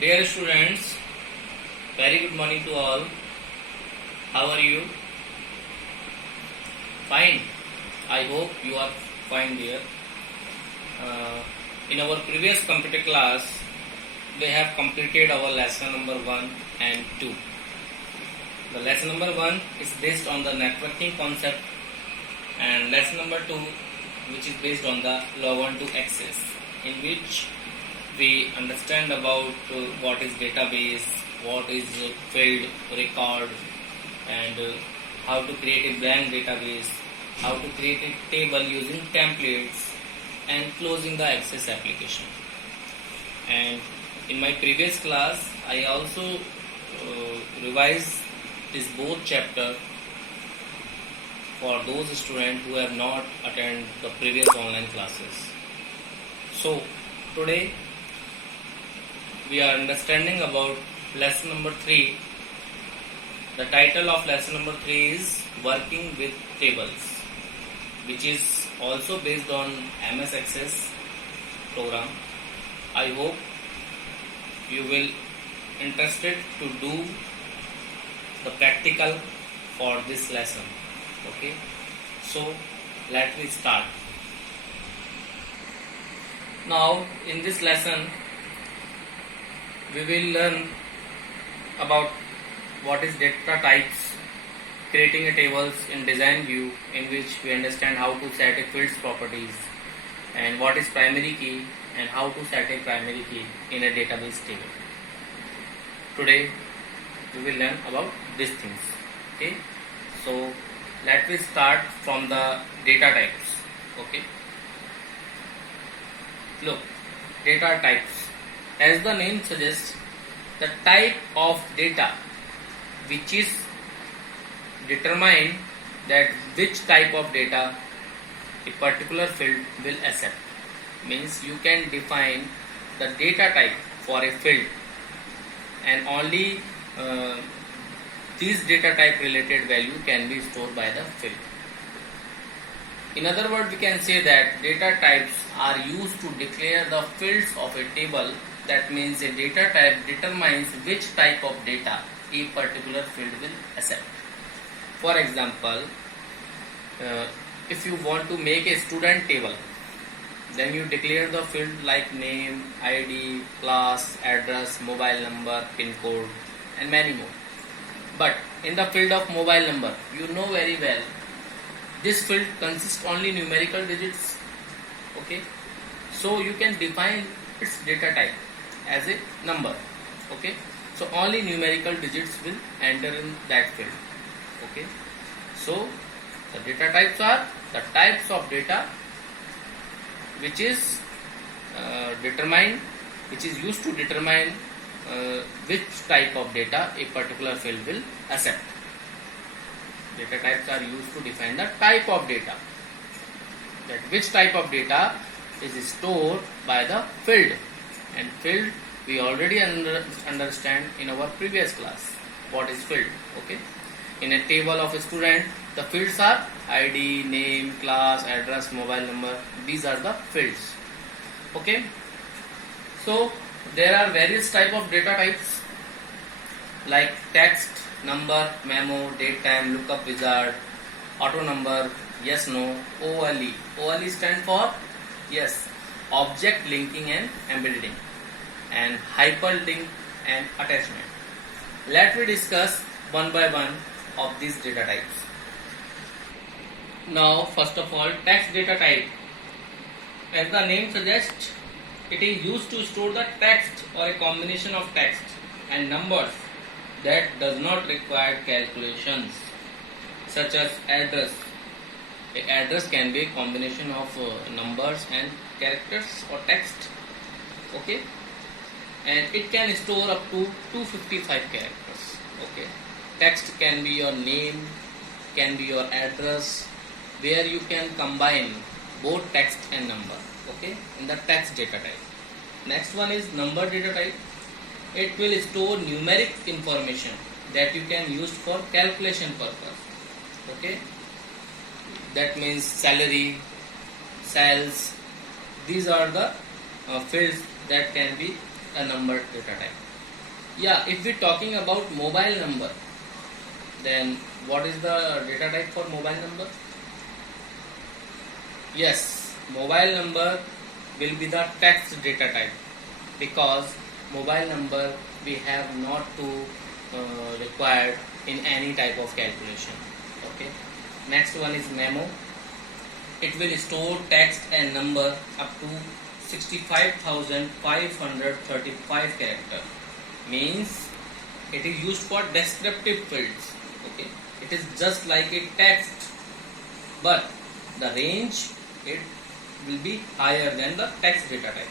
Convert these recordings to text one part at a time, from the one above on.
Dear students, very good morning to all. How are you? Fine. I hope you are fine dear. In our previous computer class, we have completed our lesson number 1 and 2. The lesson number 1 is based on the networking concept and lesson number 2 which is based on the log on to access, in which we understand about what is database, what is field record, and how to create a blank database, how to create a table using templates, and closing the access application. And in my previous class, I also revised this both chapter for those students who have not attended the previous online classes. So today we are understanding about lesson number 3. The title of lesson number 3 is Working with Tables, which is also based on MS Access program. I hope you will interested to do the practical for this lesson. Okay, so let me start. Now in this lesson we will learn about what is data types, creating a tables in design view, in which we understand how to set a field's properties, and what is primary key and how to set a primary key in a database table. Today we will learn about these things. Okay, so let me start from the data types. Okay, look, data types. As the name suggests, the type of data which is determined that which type of data a particular field will accept. Means you can define the data type for a field, and only this data type related value can be stored by the field. In other words, we can say that data types are used to declare the fields of a table. That means a data type determines which type of data a particular field will accept. For example, if you want to make a student table, then you declare the field like name, ID, class, address, mobile number, pin code, and many more. But in the field of mobile number, you know very well, this field consists only numerical digits. Okay, so you can define its data type as a number. Okay, so only numerical digits will enter in that field. Okay, so the data types are the types of data which is determined, which is used to determine which type of data a particular field will accept. Data types are used to define the type of data, that which type of data is stored by the field. And field we already understand in our previous class what is field. Okay, in a table of a student, the fields are ID, name, class, address, mobile number. These are the fields. Okay, so there are various type of data types like text, number, memo, date, time, lookup wizard, auto number, yes, no, OLE. OLE stand for yes, object linking and embedding, and hyperlink and attachment. Let me discuss one by one of these data types. Now, first of all, text data type. As the name suggests, it is used to store the text or a combination of text and numbers that does not require calculations, such as address. An address can be a combination of numbers and characters or text. Okay, and it can store up to 255 characters. Okay, text can be your name, can be your address, where you can combine both text and number. Okay, in the text data type. Next one is number data type. It will store numeric information that you can use for calculation purpose. Okay, that means salary, sales. These are the fields that can be a number data type. Yeah, if we're talking about mobile number, then what is the data type for mobile number? Yes, mobile number will be the text data type, because mobile number we have not to required in any type of calculation. Okay. Next one is memo. It will store text and number up to 65,535 character. Means it is used for descriptive fields. Okay. It is just like a text, but the range it will be higher than the text data type.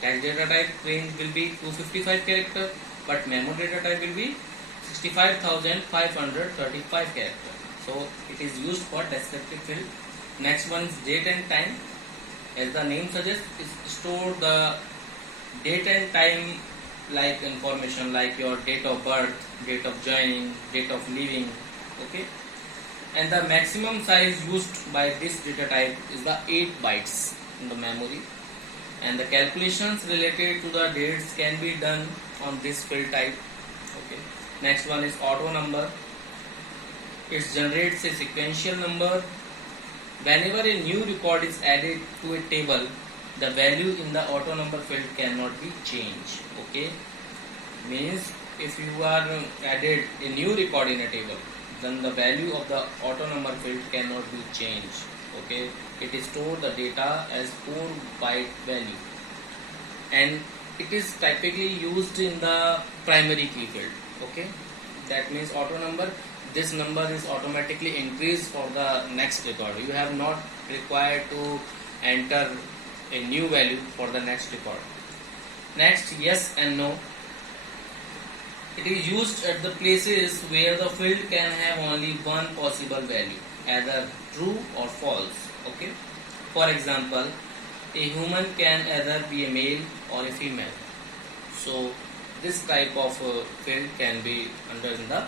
Text data type range will be 255 character, but memo data type will be 65,535 character. So it is used for descriptive field. Next one is date and time. As the name suggests, is store the date and time like information like your date of birth, date of joining, date of leaving. Okay. And the maximum size used by this data type is the 8 bytes in the memory. And the calculations related to the dates can be done on this field type. Okay. Next one is auto number. It generates a sequential number. Whenever a new record is added to a table, the value in the auto number field cannot be changed. Okay. Means if you are added a new record in a table, then the value of the auto number field cannot be changed. Okay. It is store the data as 4 byte value, and it is typically used in the primary key field. Okay. That means auto number, this number is automatically increased for the next record. You have not required to enter a new value for the next record. Next, yes and no. It is used at the places where the field can have only one possible value, either true or false. Okay. For example, a human can either be a male or a female. So this type of field can be under the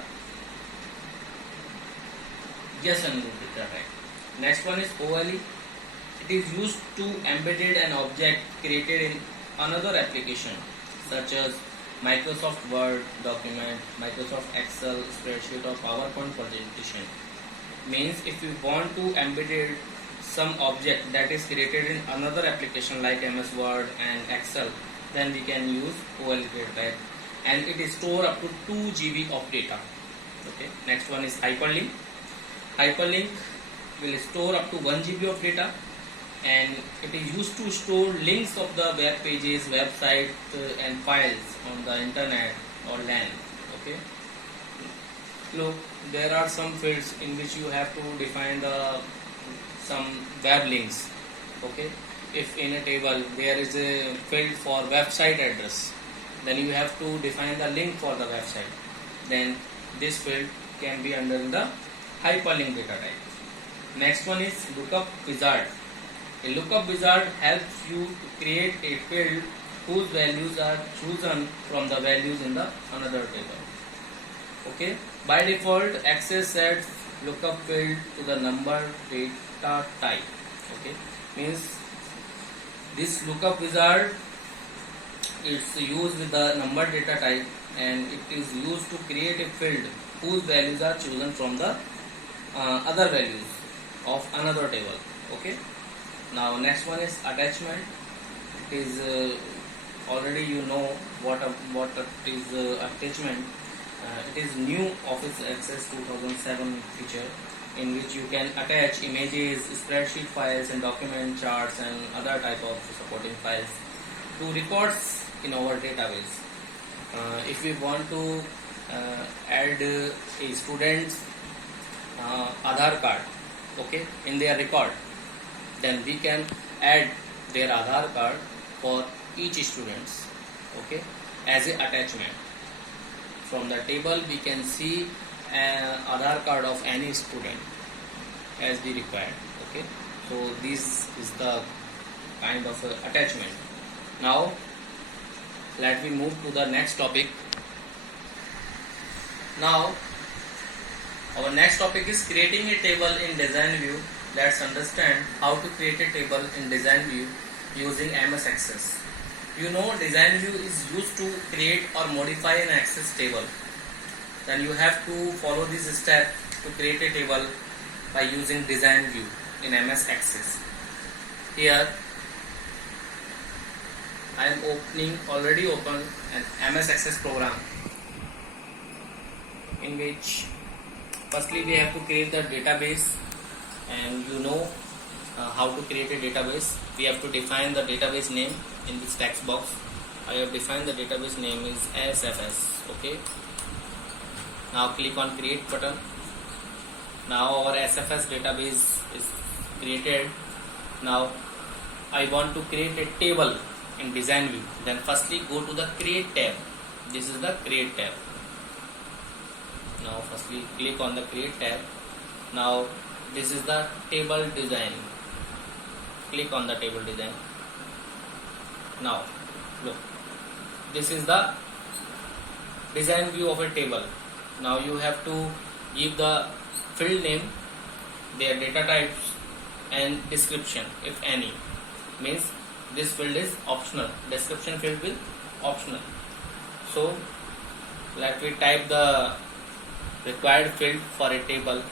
yes and no data type. Next one is OLE. It is used to embed an object created in another application, such as Microsoft Word document, Microsoft Excel spreadsheet, or PowerPoint presentation. Means if you want to embed some object that is created in another application like MS Word and Excel, then we can use OLE data type, and it is store up to 2 GB of data. Okay. Next one is hyperlink. Hyperlink will store up to 1 GB of data, and it is used to store links of the web pages, website and files on the internet or LAN. Okay. Look, there are some fields in which you have to define some web links. Okay. If in a table there is a field for website address, then you have to define the link for the website. Then this field can be under the hyperlink data type. Next one is lookup wizard. A lookup wizard helps you to create a field whose values are chosen from the values in the another table. Okay. By default, Access sets lookup field to the number data type. Okay. Means this lookup wizard is used with the number data type, and it is used to create a field whose values are chosen from the other values of another table. Okay. Now next one is attachment. It is already you know what it is attachment. It is new Office Access 2007 feature in which you can attach images, spreadsheet files, and document charts and other type of supporting files to records in our database. If we want to add a student's Aadhaar card, okay, in their record, then we can add their Aadhaar card for each students, okay, as a attachment. From the table we can see an Aadhaar card of any student as we required. Okay, so this is the kind of attachment. Now let me move to the next topic. Now our next topic is creating a table in Design View. Let's understand how to create a table in Design View using MS Access. you know design view is used to create or modify an access table. Then you have to follow this step to create a table by using design view in MS Access. Here I am already open an MS Access program in which firstly we have to create the database, and you know how to create a database. We have to define the database name in this text box. I have defined the database name is SFS. Okay, now click on create button. Now our SFS database is created. Now I want to create a table in design view. Then firstly go to the create tab. This is the create tab. Now firstly click on the create tab. Now this is the table design. Click on the table design. Now look, this is the design view of a table. Now you have to give the field name, their data types and description if any. Means this field is optional, description field will optional. So let me type the required field for a table.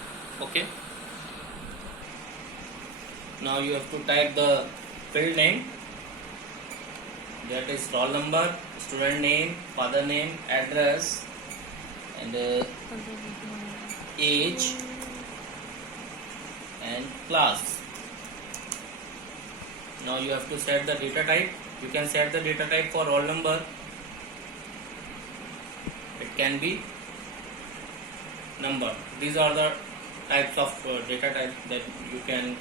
Okay, now you have to type the field name, that is roll number, student name, father name, address and age and class. Now you have to set the data type. You can set the data type for roll number. It can be number. These are the types of data types that you can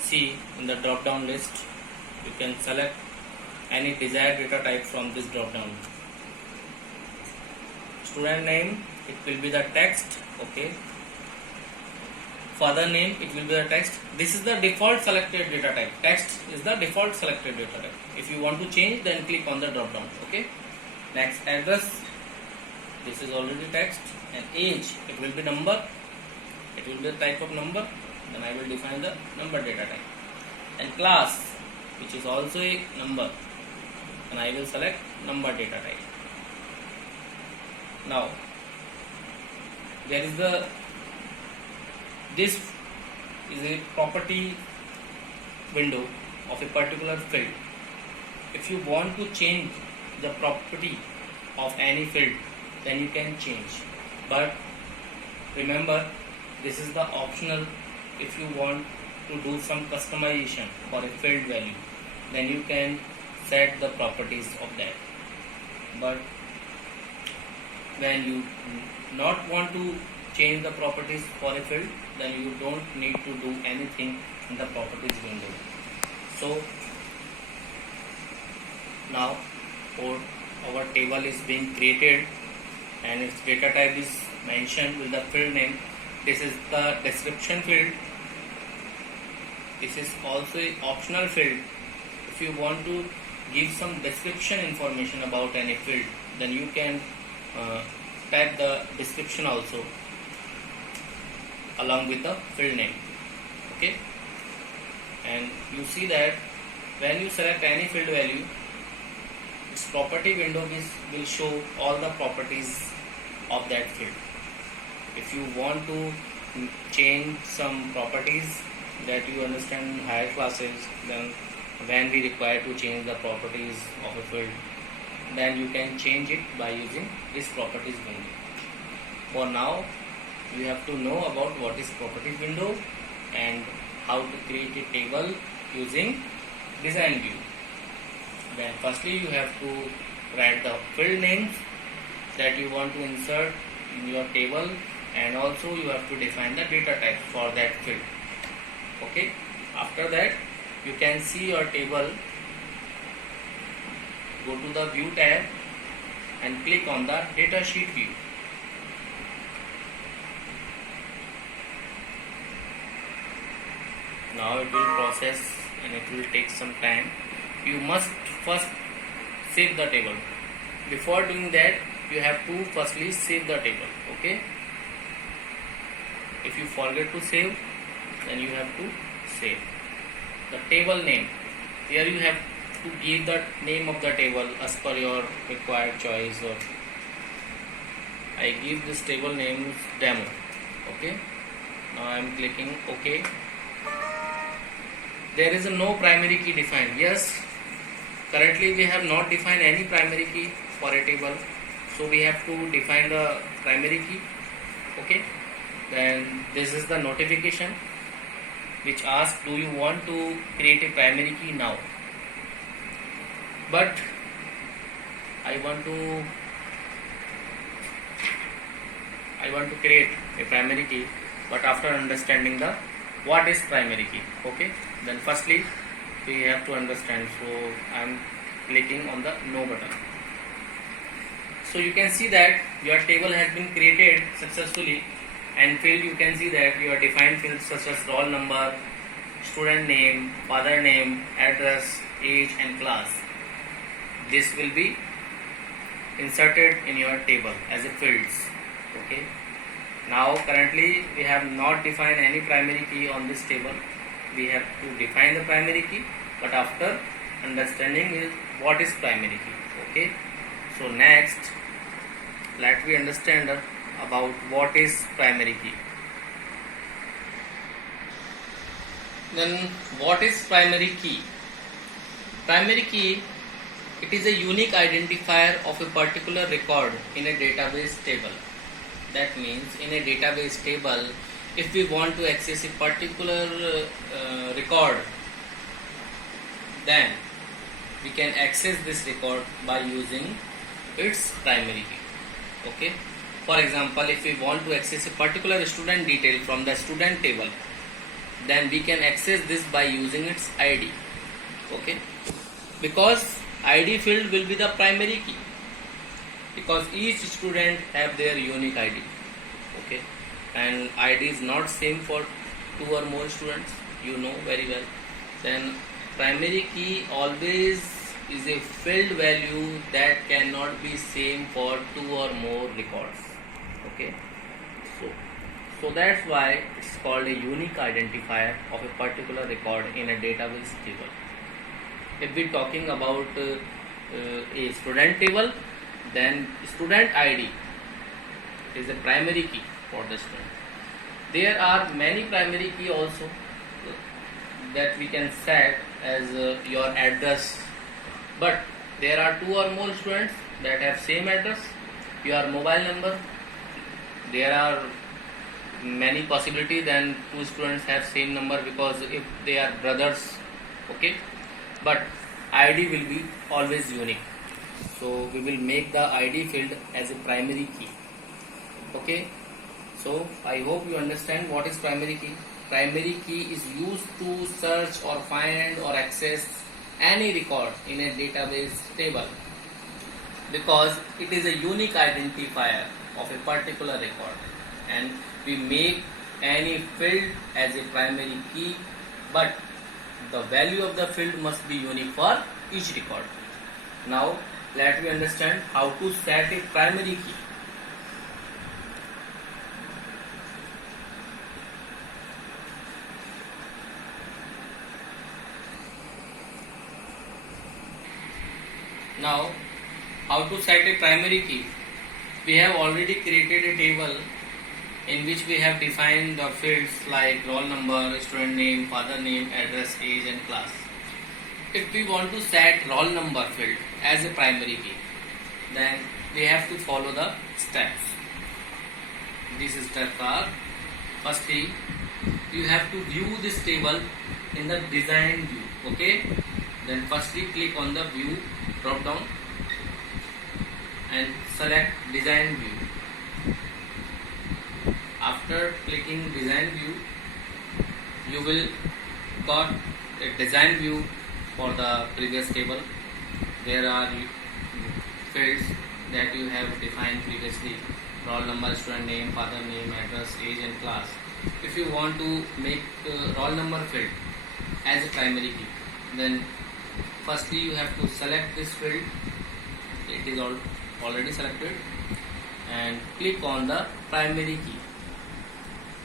see in the drop down list. You can select any desired data type from this drop down. Student name, it will be the text. Okay, father name, it will be the text. This is the default selected data type. Text is the default selected data type. If you want to change, then click on the drop down. Okay, next address, this is already text. And age, it will be number, it will be the type of number. Then I will define the number data type. And class, which is also a number, and I will select number data type. Now there is this is a property window of a particular field. If you want to change the property of any field, then you can change, but remember this is the optional. If you want to do some customization for a field value, then you can set the properties of that. But when you not want to change the properties for a field, then you don't need to do anything in the properties window. So now our table is being created and its data type is mentioned with the field name. This is the description field. This is also an optional field. If you want to give some description information about any field, then you can type the description also along with the field name. Okay, and you see that when you select any field value, its property window will show all the properties of that field. If you want to change some properties that you understand in higher classes, then when we require to change the properties of a field, then you can change it by using this properties window. For now, you have to know about what is properties window and how to create a table using design view. Then firstly you have to write the field names that you want to insert in your table, and also you have to define the data type for that field. Okay, after that you can see your table. Go to the view tab and click on the data sheet view. Now it will process and it will take some time. You must first save the table. Before doing that, you have to firstly save the table. Okay, if you forget to save, then you have to save the table name. Here you have to give the name of the table as per your required choice, or I give this table name demo. Okay, now I am clicking OK. There is no primary key defined. Yes, currently we have not defined any primary key for a table, so we have to define the primary key. Okay, then this is the notification which asks, do you want to create a primary key now? But I want to create a primary key, but after understanding the what is primary key. Okay, then firstly we have to understand, so I am clicking on the no button. So you can see that your table has been created successfully, and field, you can see that your defined fields such as roll number, student name, father name, address, age and class, this will be inserted in your table as a fields. Okay, now currently we have not defined any primary key on this table. We have to define the primary key, but after understanding is what is primary key. Okay, so next let me understand about what is primary key. Then what is primary key? Primary key, it is a unique identifier of a particular record in a database table. That means in a database table, if we want to access a particular record, then we can access this record by using its primary key. Okay, for example, if we want to access a particular student detail from the student table, then we can access this by using its ID. Okay, because ID field will be the primary key, because each student have their unique ID. Okay, and ID is not same for two or more students, you know very well. Then primary key always is a field value that cannot be same for two or more records. Okay, so that's why it's called a unique identifier of a particular record in a database table. If we're talking about a student table, then student ID is a primary key for the student. There are many primary key also that we can set as your address, but there are two or more students that have same address, your mobile number. There are many possibility then two students have same number, because if they are brothers. Okay, but ID will be always unique, so we will make the ID field as a primary key. Okay, so I hope you understand what is primary key. Primary key is used to search or find or access any record in a database table, because it is a unique identifier of a particular record, and we make any field as a primary key, but the value of the field must be unique for each record. Now let me understand how to set a primary key. Now, how to set a primary key? We have already created a table in which we have defined the fields like roll number, student name, father name, address, age and class. If we want to set roll number field as a primary key, then we have to follow the steps. These steps are: firstly, you have to view this table in the design view. Okay, then firstly click on the view drop down and select design view. After clicking design view, you will got a design view for the previous table. There are fields that you have defined previously: roll number, student name, father name, address, age and class. If you want to make roll number field as a primary key, then firstly you have to select this field. It is already selected, and click on the primary key.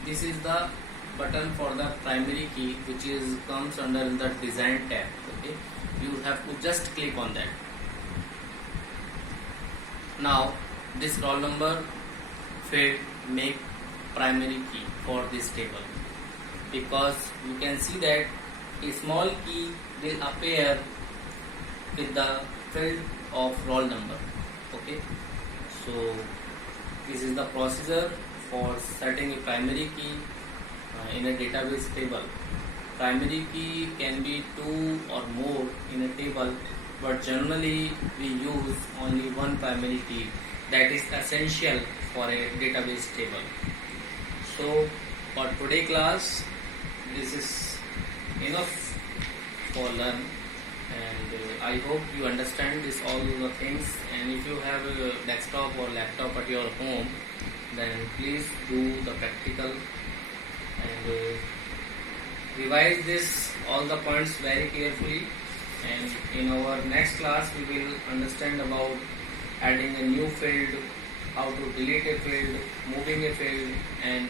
This is the button for the primary key, which is comes under the design tab. Okay, You have to just click on that. Now this roll number field make primary key for this table, because you can see that a small key will appear with the field of roll number. Okay, so this is the procedure for setting a primary key in a database table. Primary key can be 2 or more in a table, but generally we use only one primary key that is essential for a database table. So for today class, this is enough for learn, and I hope you understand this all the things. And if you have a desktop or laptop at your home, then please do the practical and revise this all the points very carefully. And in our next class we will understand about adding a new field, how to delete a field, moving a field, and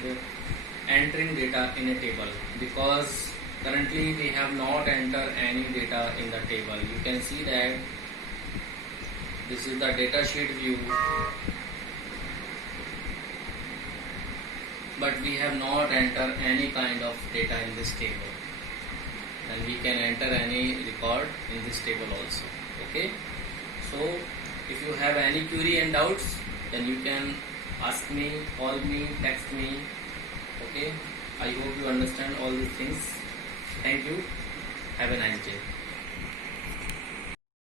entering data in a table, because currently we have not entered any data in the table. You can see that this is the data sheet view, but we have not entered any kind of data in this table, and we can enter any record in this table also. Okay, so if you have any query and doubts, then you can ask me, call me, text me. Okay, I hope you understand all these things. Thank you. Have a nice day.